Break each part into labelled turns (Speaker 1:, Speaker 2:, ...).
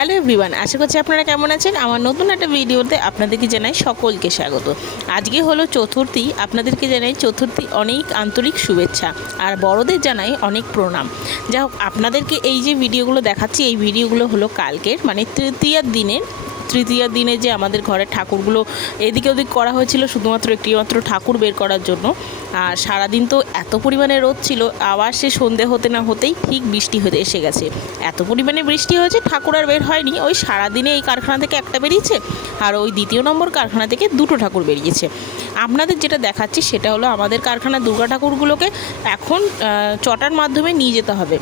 Speaker 1: Hello everyone আশা করছি আপনারা কেমন আছেন? আমার নতুন একটা ভিডিওতে আপনাদেরকে জানাই সকলকে স্বাগত। আজকে হলো চতুর্থী, আপনাদেরকে জানাই চতুর্থী অনেক আন্তরিক শুভেচ্ছা আর বড়দের জানাই অনেক প্রণাম। যা হোক, আপনাদেরকে এই যে ভিডিওগুলো দেখাচ্ছি, এই ভিডিওগুলো হলো কালকের মানে তৃতীয়ার দিনের তৃতীয়ার দিনে যে আমাদের ঘরের ঠাকুরগুলো এদিকে ওদিক করা হয়েছিল শুধুমাত্র একটিমাত্র ঠাকুর বের করার জন্য। আর সারাদিন তো এত পরিমাণে রোদ ছিল, আবার সে সন্ধে হতে না হতেই ঠিক বৃষ্টি হতে এসে গেছে। এত পরিমাণে বৃষ্টি হয়েছে, ঠাকুর আর বের হয়নি। ওই সারাদিনে এই কারখানা থেকে একটা বেরিয়েছে, আর ওই দ্বিতীয় নম্বর কারখানা থেকে দুটো ঠাকুর বেরিয়েছে। আপনাদের যেটা দেখাচ্ছি সেটা হলো আমাদের কারখানার দুর্গা ঠাকুরগুলোকে এখন চটার মাধ্যমে নিয়ে যেতে হবে।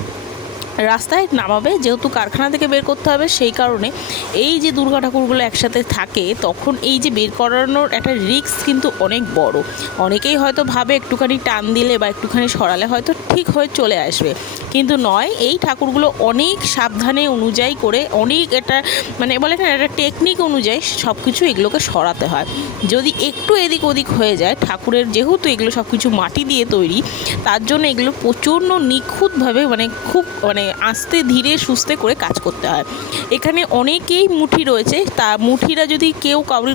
Speaker 1: রাস্তায় নামাবে, যেহেতু কারখানা থেকে বের করতে হবে, সেই কারণে এই যে দুর্গা ঠাকুরগুলো একসাথে থাকে, তখন এই যে বের করানোর একটা রিস্ক কিন্তু অনেক বড়। অনেকেই হয়তো ভাবে একটুখানি টান দিলে বা একটুখানি সরালে হয়তো ঠিক হয়ে চলে আসবে। কিন্তু নয়, এই ঠাকুরগুলো অনেক সাবধানে অনুযায়ী করে অনেক এটা মানে বলে না, একটা টেকনিক অনুযায়ী সব কিছু এগুলোকে সরাতে হয়। যদি একটু এদিক ওদিক হয়ে যায়, ঠাকুরের যেহেতু এগুলো সব কিছু মাটি দিয়ে তৈরি, তার জন্য এগুলো প্রচণ্ড নিখুঁতভাবে মানে খুব মানে আস্তে ধীরে সুস্থে করে কাজ করতে হয়। এখানে অনেকেই মুঠি রয়েছে। তা মুঠিরা যদি কেউ কাউরির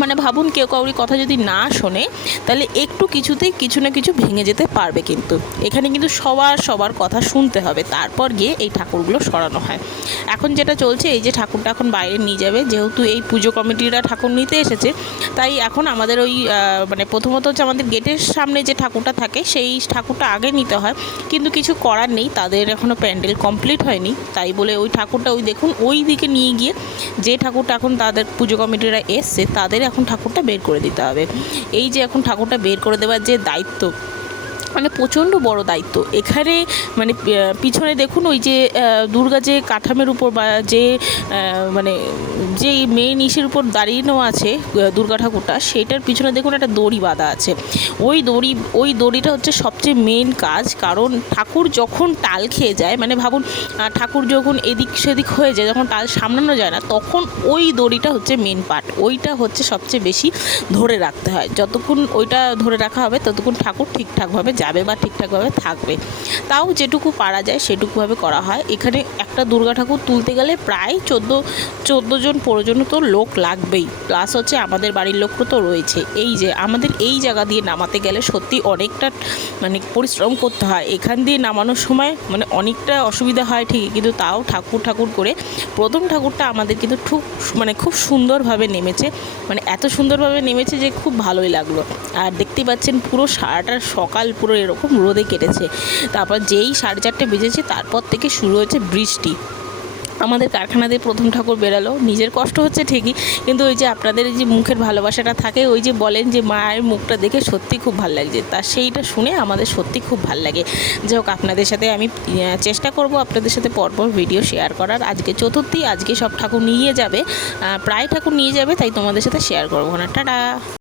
Speaker 1: মানে ভাবুন কেউ কাউরি কথা যদি না শোনে, তাহলে একটু কিছুতেই কিছু না কিছু ভেঙে যেতে পারবে কিন্তু। এখানে কিন্তু সবার সবার কথা শুনতে হবে, তারপর গিয়ে এই ঠাকুরগুলো সরানো হয়। এখন যেটা চলছে, এই যে ঠাকুরটা এখন বাইরে নিয়ে যাবে, যেহেতু এই পুজো কমিটিরা ঠাকুর নিতে এসেছে, তাই এখন আমাদের ওই মানে প্রথমত হচ্ছে আমাদের গেটের সামনে যে ঠাকুরটা থাকে, সেই ঠাকুরটা আগে নিতে হয়, কিন্তু কিছু করার নেই, তাদের এখনও প্যান্ডেল কমপ্লিট হয়নি, তাই বলে ওই ঠাকুরটা ওই দেখুন, ওই দিকে নিয়ে গিয়ে যে ঠাকুরটা এখন তাদের পুজো কমিটিরা এসছে, তাদের এখন ঠাকুরটা বের করে দিতে হবে। এই যে এখন ঠাকুরটা বের করে দেওয়ার যে দায়িত্ব মানে প্রচণ্ড বড় দায়িত্ব। এখানে মানে পিছনে দেখুন ওই যে দুর্গা যে কাঠামের উপর বা যে মানে যে মেন ইসের উপর দাঁড়িয়েও আছে দুর্গা ঠাকুরটা সেইটার পিছনে দেখুন একটা দড়ি বাঁধা আছে। ওই দড়ি, ওই দড়িটা হচ্ছে সবচেয়ে মেন কাজ, কারণ ঠাকুর যখন টাল খেয়ে যায় মানে ভাবুন ঠাকুর যখন এদিক সেদিক হয়ে যায়, যখন টাল সামলানো যায় না, তখন ওই দড়িটা হচ্ছে মেন পার্ট ওইটা হচ্ছে সবচেয়ে বেশি ধরে রাখতে হয়। যতক্ষণ ওইটা ধরে রাখা হবে, ততক্ষণ ঠাকুর ঠিকঠাকভাবে যাবে বা ঠিকঠাকভাবে থাকবে। তাও যেটুকু পারা যায় সেটুকুভাবে করা হয়। এখানে একটা দুর্গা ঠাকুর তুলতে গেলে প্রায় চোদ্দ চোদ্দ জন, পনেরো তো লোক লাগবেই। প্লাস হচ্ছে আমাদের বাড়ির লোকও তো রয়েছে। এই যে আমাদের এই জায়গা দিয়ে নামাতে গেলে সত্যি অনেকটা মানে পরিশ্রম করতে হয়। এখান দিয়ে নামানোর সময় মানে অনেকটা অসুবিধা হয় ঠিকই। কিন্তু তাও ঠাকুর ঠাকুর করে প্রথম ঠাকুরটা আমাদের কিন্তু খুব মানে খুব সুন্দরভাবে নেমেছে। মানে এত সুন্দরভাবে নেমেছে যে খুব ভালোই লাগল। আর দেখতেই পাচ্ছেন পুরো সারাটা সকাল পুরো এরকম রোদে কেটেছে। তারপর যেই সাড়ে চারটে বেজেছে, তারপর থেকে শুরু হয়েছে বৃষ্টি। আমাদের কারখানাতে প্রথম ঠাকুর বেরালো। নিজের কষ্ট হচ্ছে ঠিকই, কিন্তু ওই যে আপনাদের যে মুখের ভালোবাসাটা থাকে, ওই যে বলেন যে মায়ের মুখটা দেখে সত্যি খুব ভালো লাগছে। তা সেইটা শুনে আমাদের সত্যি খুব ভালো লাগে। যাই হোক, আপনাদের সাথে আমি চেষ্টা করব আপনাদের সাথে পরপর ভিডিও শেয়ার করার। আজকে চতুর্থী, আজকে সব ঠাকুর নিয়ে যাবে। প্রায় ঠাকুর নিয়ে যাবে, তাই তোমাদের সাথে শেয়ার করব না। টাটা!